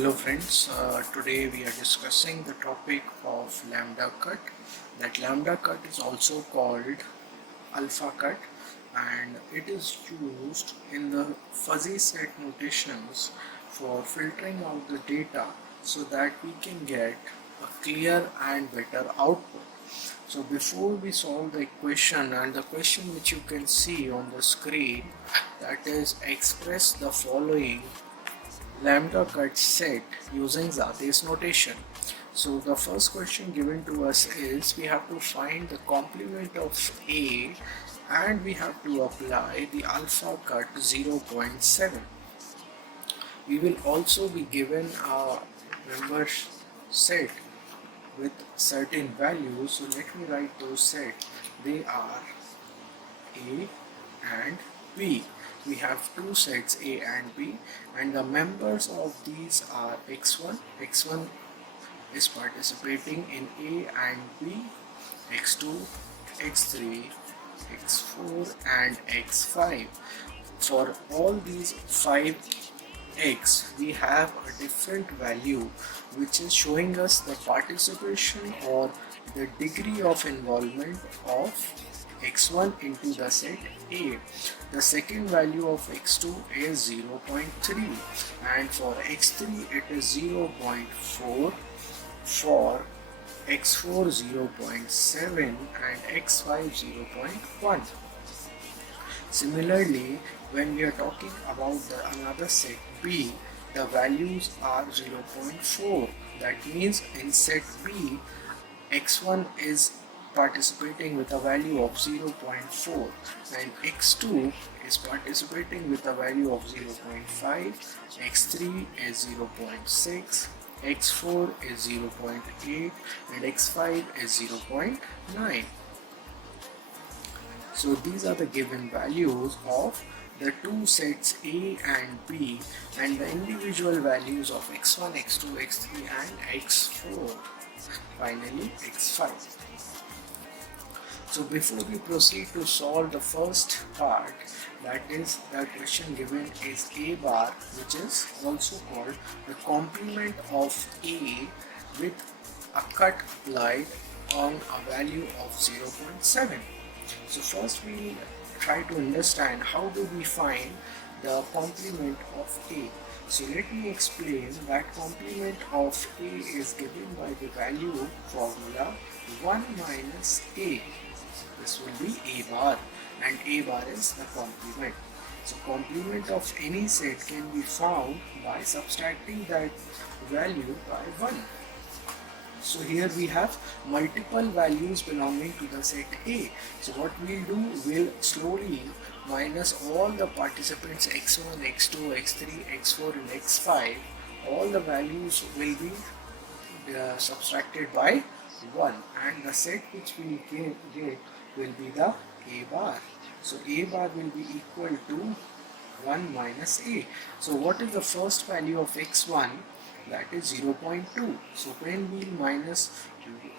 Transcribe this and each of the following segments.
Hello friends, today we are discussing the topic of lambda cut. That lambda cut is also called alpha cut, and it is used in the fuzzy set notations for filtering out the data so that we can get a clear and better output. So before we solve the equation, and the question which you can see on the screen, that is express the following lambda cut set using Zade's notation. So the first question given to us is we have to find the complement of A and we have to apply the alpha cut 0.7. We will also be given a member set with certain values. So let me write those sets. They are A and B. We have two sets A and B, and the members of these are x1. x1 is participating in A and B, x2, x3, x4 and x5. For all these 5x, we have a different value which is showing us the participation or the degree of involvement of x1 into the set A. The second value of x2 is 0.3, and for x3 it is 0.4, for x4 0.7 and x5 0.1. Similarly, when we are talking about another set B, the values are 0.4. That means in set B, x1 is participating with a value of 0.4 and x2 is participating with a value of 0.5, x3 is 0.6, x4 is 0.8 and x5 is 0.9. So these are the given values of the two sets A and B and the individual values of x1, x2, x3 and x4. Finally x5. So before we proceed to solve the first part, that is the question given is A bar, which is also called the complement of A with a cut applied on a value of 0.7. So first we try to understand how do we find the complement of A. So let me explain that complement of A is given by the value formula 1 minus A. This will be A bar, and A bar is the complement. So complement of any set can be found by subtracting that value by 1. So here we have multiple values belonging to the set A. So what we'll do, we'll slowly minus all the participants x1, x2, x3, x4 and x5. All the values will be subtracted by 1, and the set which we get will be the A bar. So A bar will be equal to 1 minus A. So what is the first value of x1? That is 0.2. So when we minus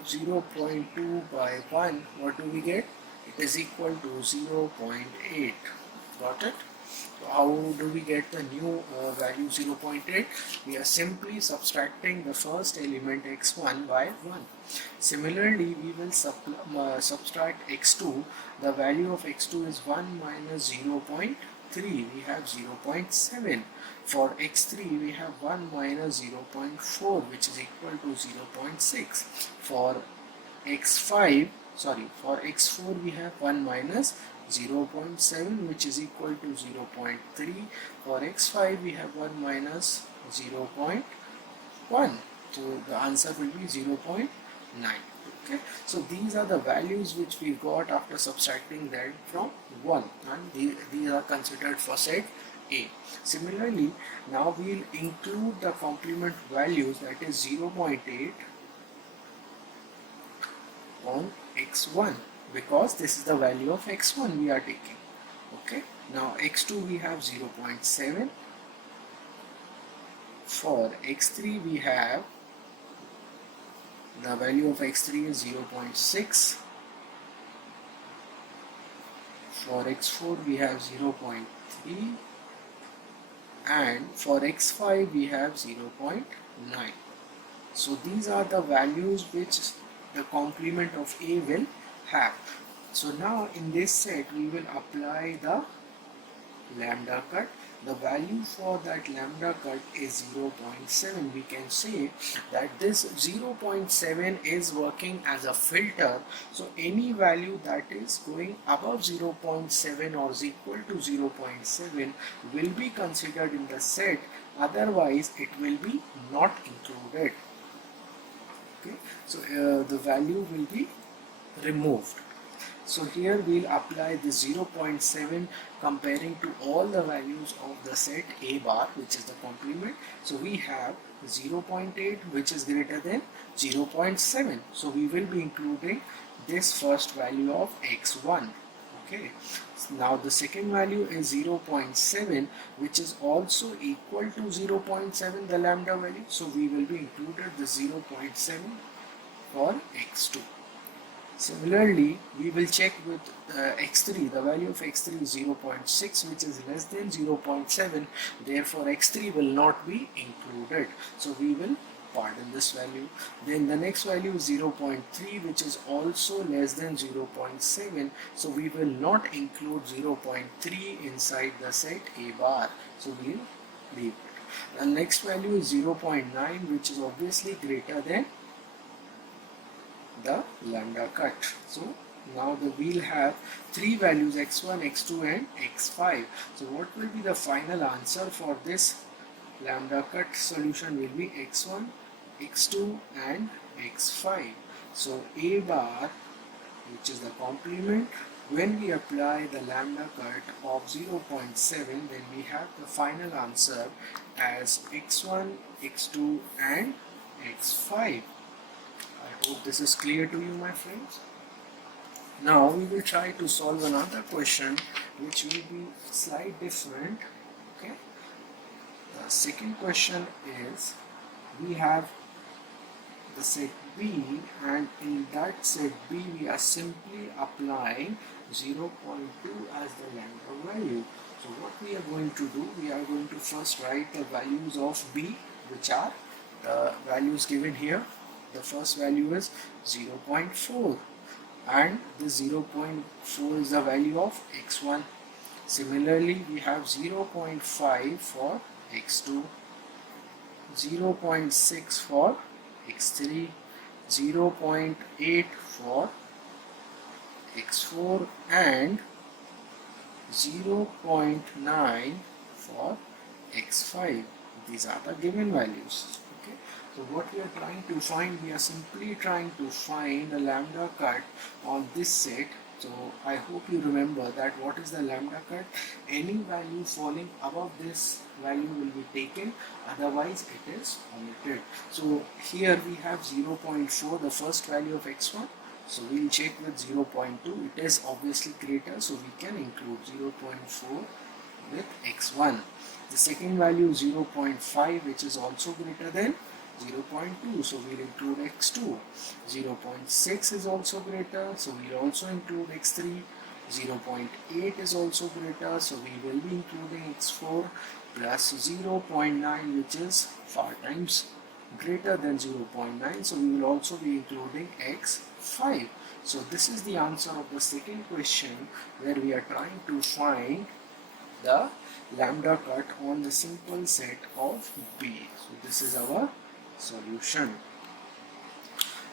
0.2 by 1, what do we get? It is equal to 0.8. Got it? So how do we get the new value 0.8? We are simply subtracting the first element x1 by 1. Similarly, we will subtract x2. The value of x2 is 1 minus 0.3. We have 0.7. For x3 we have 1 minus 0.4, which is equal to 0.6. For x4 we have 1 minus 0.7, which is equal to 0.3. For x5 we have 1 minus 0.1. So the answer will be 0.9. Okay, so these are the values which we got after subtracting that from 1, and these are considered for set A. Similarly, now we will include the complement values, that is 0.8 on x1, because this is the value of x1 we are taking. Okay, now x2 we have 0.7. For x3 we have the value of x3 is 0.6. For x4 we have 0.3. and for x5 we have 0.9. So these are the values which the complement of A will have. So now in this set we will apply the lambda cut. The value for that lambda cut is 0.7. We can say that this 0.7 is working as a filter. So any value that is going above 0.7 or is equal to 0.7 will be considered in the set, otherwise it will be not included. Okay, so the value will be removed. So here we'll apply the 0.7 comparing to all the values of the set A bar, which is the complement. So we have 0.8 which is greater than 0.7. So we will be including this first value of x1. Okay. Now the second value is 0.7 which is also equal to 0.7, the lambda value. So we will be included the 0.7 for x2. Similarly, we will check with x3. The value of x3 is 0.6 which is less than 0.7. Therefore, x3 will not be included. So we will pardon this value. Then the next value is 0.3 which is also less than 0.7. So we will not include 0.3 inside the set A bar. So we will leave it. The next value is 0.9 which is obviously greater than the lambda cut. So now we'll have three values x1, x2 and x5. So what will be the final answer for this lambda cut solution will be x1, x2 and x5. So A bar, which is the complement, when we apply the lambda cut of 0.7, then we have the final answer as x1, x2 and x5. I hope this is clear to you, my friends. Now we will try to solve another question which will be slightly different. Okay. The second question is, we have the set B, and in that set B we are simply applying 0.2 as the lambda value. So what we are going to do, we are going to first write the values of B, which are the values given here. The first value is 0.4 and the 0.4 is the value of x1. Similarly, we have 0.5 for x2, 0.6 for x3, 0.8 for x4 and 0.9 for x5. These are the given values. Okay. So what we are trying to find, we are simply trying to find the lambda cut on this set. So I hope you remember that what is the lambda cut? Any value falling above this value will be taken, otherwise it is omitted. So here we have 0.4, the first value of x1. So we will check with 0.2. It is obviously greater, so we can include 0.4 with x1. The second value is 0.5, which is also greater than 0.2, so we'll include x2. 0.6 is also greater, so we'll also include x3. 0.8 is also greater, so we will be including x4 plus 0.9, which is 4 times greater than 0.9, so we will also be including x5. So this is the answer of the second question, where we are trying to find the lambda cut on the simple set of B. So this is our solution.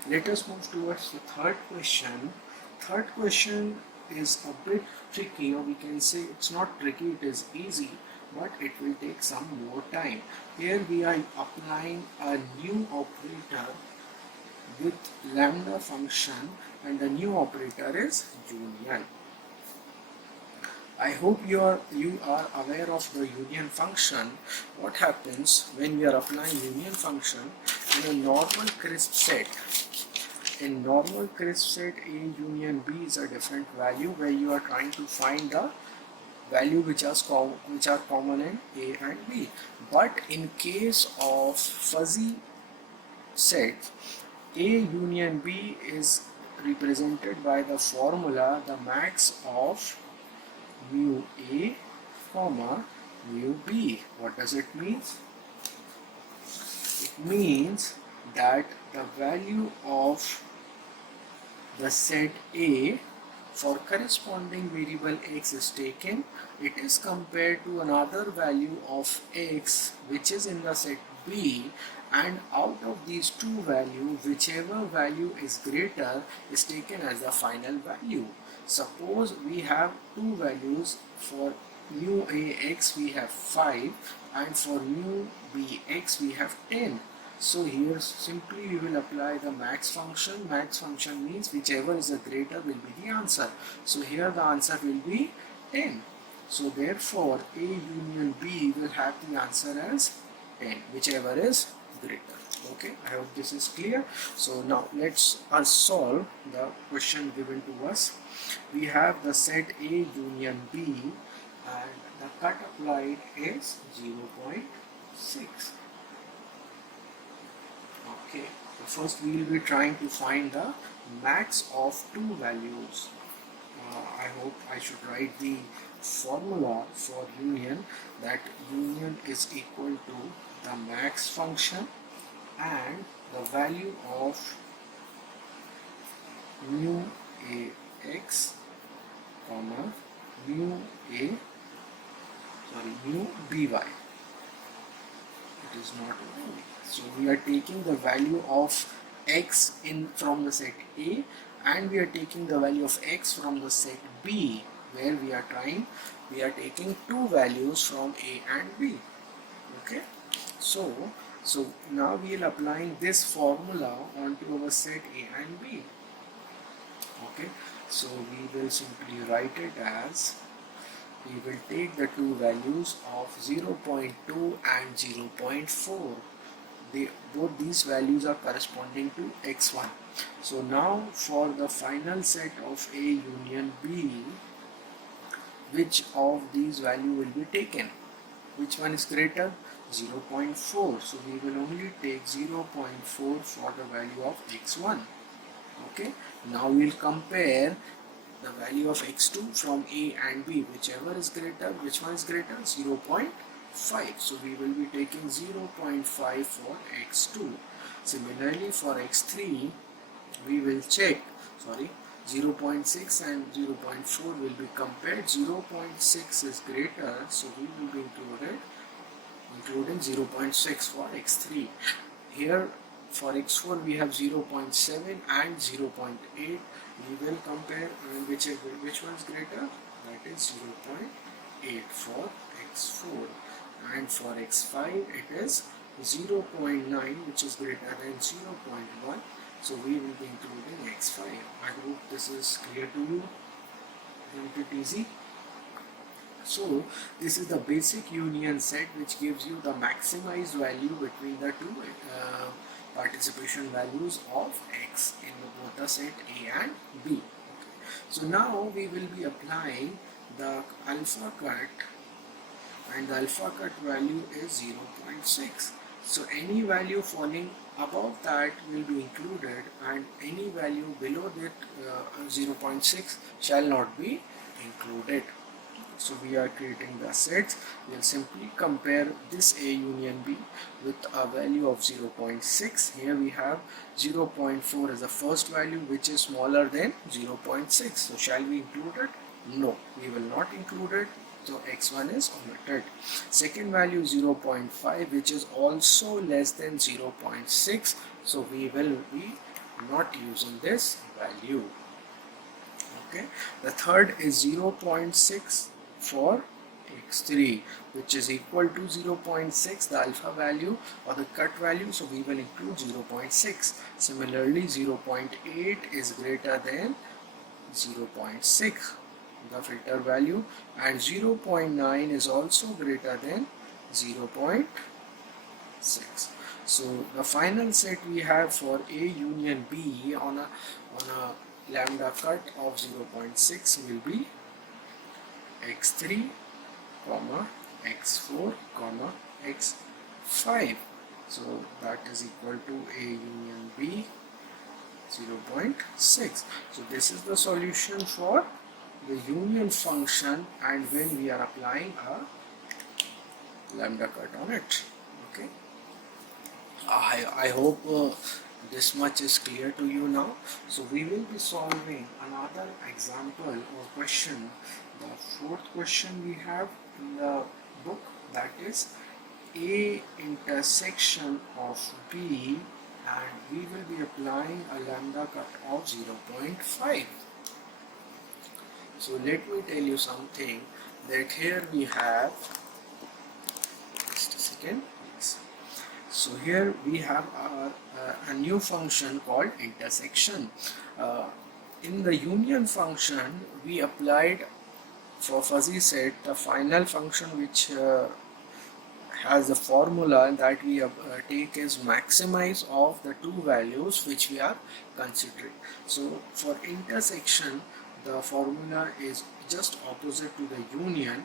Let us move towards the third question. Third question is a bit tricky, or we can say it's not tricky, it is easy, but it will take some more time. Here we are applying a new operator with lambda function, and the new operator is union. I hope you are aware of the union function. What happens when we are applying union function in a normal crisp set? In normal crisp set, A union B is a different value, where you are trying to find the value which are common in A and B. But in case of fuzzy set, A union B is represented by the formula, the max of mu A, comma mu b. What does it mean? It means that the value of the set A for corresponding variable x is taken. It is compared to another value of x which is in the set B, and out of these two values, whichever value is greater is taken as the final value. Suppose we have two values. For mu ax we have 5 and for mu bx we have 10. So here simply we will apply the max function. Max function means whichever is the greater will be the answer. So here the answer will be 10. So therefore A union B will have the answer as 10, whichever is greater. Okay, I hope this is clear. So now let's solve the question given to us. We have the set A union B and the cut applied is 0.6. Okay, so first we will be trying to find the max of two values. I hope I should write the formula for union, that union is equal to the max function and the value of mu ax comma mu by. It is not y. So we are taking the value of x in from the set A and we are taking the value of x from the set B, where we are taking two values from A and B. Okay, so now we will applying this formula onto our set A and B. Okay, so we will simply write it as, we will take the two values of 0.2 and 0.4. Both these values are corresponding to x1. So now for the final set of A union B, which of these value will be taken? Which one is greater? 0.4. So we will only take 0.4 for the value of x1. Okay, now we will compare the value of x2 from A and B, whichever is greater. Which one is greater? 0.5. So we will be taking 0.5 for x2. Similarly for x3 we will check, 0.6 and 0.4 will be compared. 0.6 is greater, so we will be including 0.6 for x3. Here for x4 we have 0.7 and 0.8. We will compare, and which one is greater? That is 0.8 for x4. And for x5 it is 0.9, which is greater than 0.1. So we will be including x5. I hope this is clear to you. Isn't it easy? So this is the basic union set which gives you the maximized value between the two participation values of x in both the set A and B. Okay. So now we will be applying the alpha cut, and the alpha cut value is 0.6. So any value falling above that will be included, and any value below that 0.6 shall not be included. So we are creating the sets. We will simply compare this A union B with a value of 0.6. Here we have 0.4 as the first value, which is smaller than 0.6. So shall we include it? No, we will not include it. So x1 is omitted. Second value 0.5, which is also less than 0.6. So we will be not using this value. Okay. The third is 0.6 for x3, which is equal to 0.6, the alpha value or the cut value. So we will include 0.6. Similarly, 0.8 is greater than 0.6, the filter value, and 0.9 is also greater than 0.6. So the final set we have for A union B on a lambda cut of 0.6 will be x3, x4, x5. So that is equal to A union B 0.6. So this is the solution for the union function, and when we are applying a lambda cut on it. Okay, I hope this much is clear to you now. So we will be solving another example or question, the fourth question we have in the book, that is A intersection of B, and we will be applying a lambda cut of 0.5. So let me tell you something, that here we have, just a second. Yes. So here we have a new function called intersection. In the union function, we applied for fuzzy set the final function which has a formula that we take as maximize of the two values which we are considering. So for intersection, the formula is just opposite to the union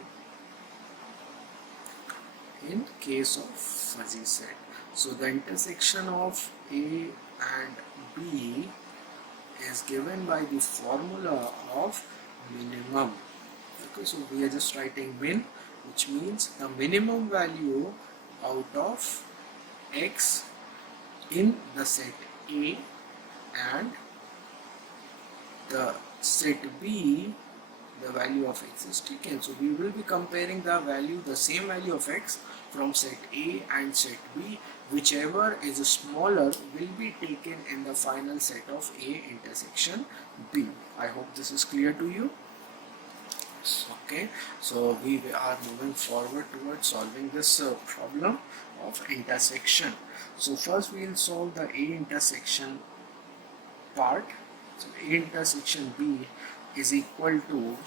in case of fuzzy set. So the intersection of A and B is given by the formula of minimum. Okay, so we are just writing min, which means the minimum value out of x in the set A and the set B, the value of x is taken. So we will be comparing the same value of x from set A and set B. Whichever is smaller will be taken in the final set of A intersection B. I hope this is clear to you. Okay, so we are moving forward towards solving this problem of intersection. So first we will solve the A intersection part. So A intersection B is equal to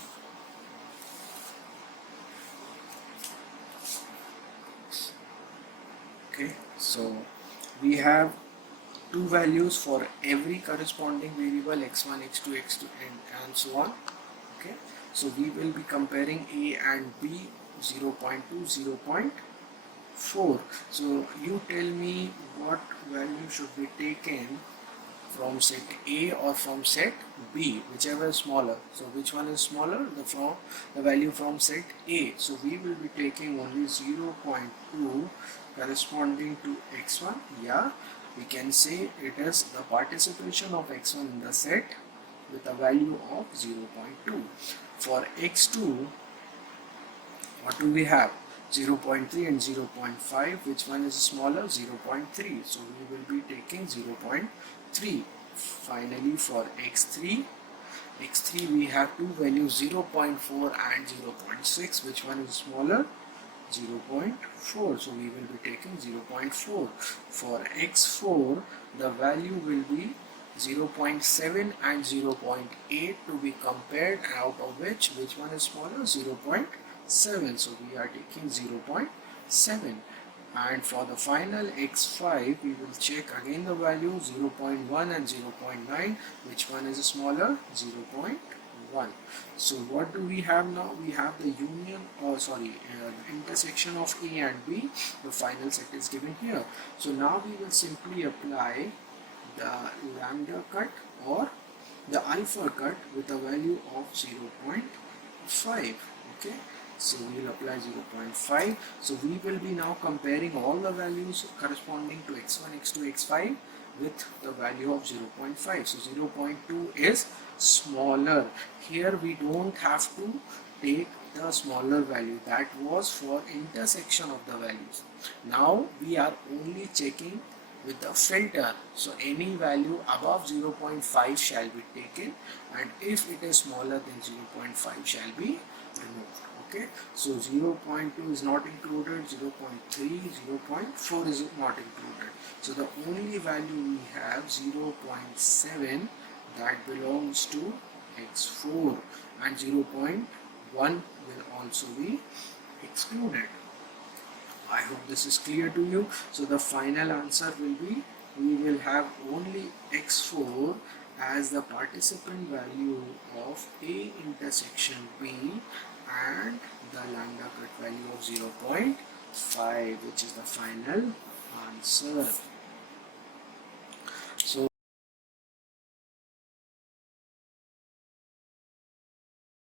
so we have two values for every corresponding variable x1, x2, x2 and so on. Okay, so we will be comparing A and B 0.2, 0.4. So you tell me what value should be taken from set A or from set B, whichever is smaller. So which one is smaller? The value from set A. So we will be taking only 0.2 corresponding to x1. Yeah, we can say it is the participation of x1 in the set with a value of 0.2. For x2, what do we have? 0.3 and 0.5. Which one is smaller? 0.3. So we will be taking 0.3. Finally, for x3, we have two values, 0.4 and 0.6. Which one is smaller? 0.4. So we will be taking 0.4. For x4, the value will be 0.7 and 0.8 to be compared, out of which one is smaller? 0.7. So we are taking 0.7. And for the final x5, we will check again the value 0.1 and 0.9. Which one is smaller? 0.1. So what do we have now? We have the union, intersection of A and B. The final set is given here. So now we will simply apply the lambda cut or the alpha cut with a value of 0.5. Okay, so we will apply 0.5. So we will be now comparing all the values corresponding to x1, x2, x5 with the value of 0.5. So 0.2 is smaller. Here we don't have to take the smaller value. That was for intersection of the values. Now we are only checking with the filter. So any value above 0.5 shall be taken, and if it is smaller than 0.5 shall be removed. Okay, so 0.2 is not included, 0.3, 0.4 is not included. So the only value we have 0.7 that belongs to x4, and 0.1 will also be excluded. I hope this is clear to you. So the final answer will be, we will have only x4 as the participant value of A intersection B and the lambda cut value of 0.5, which is the final answer.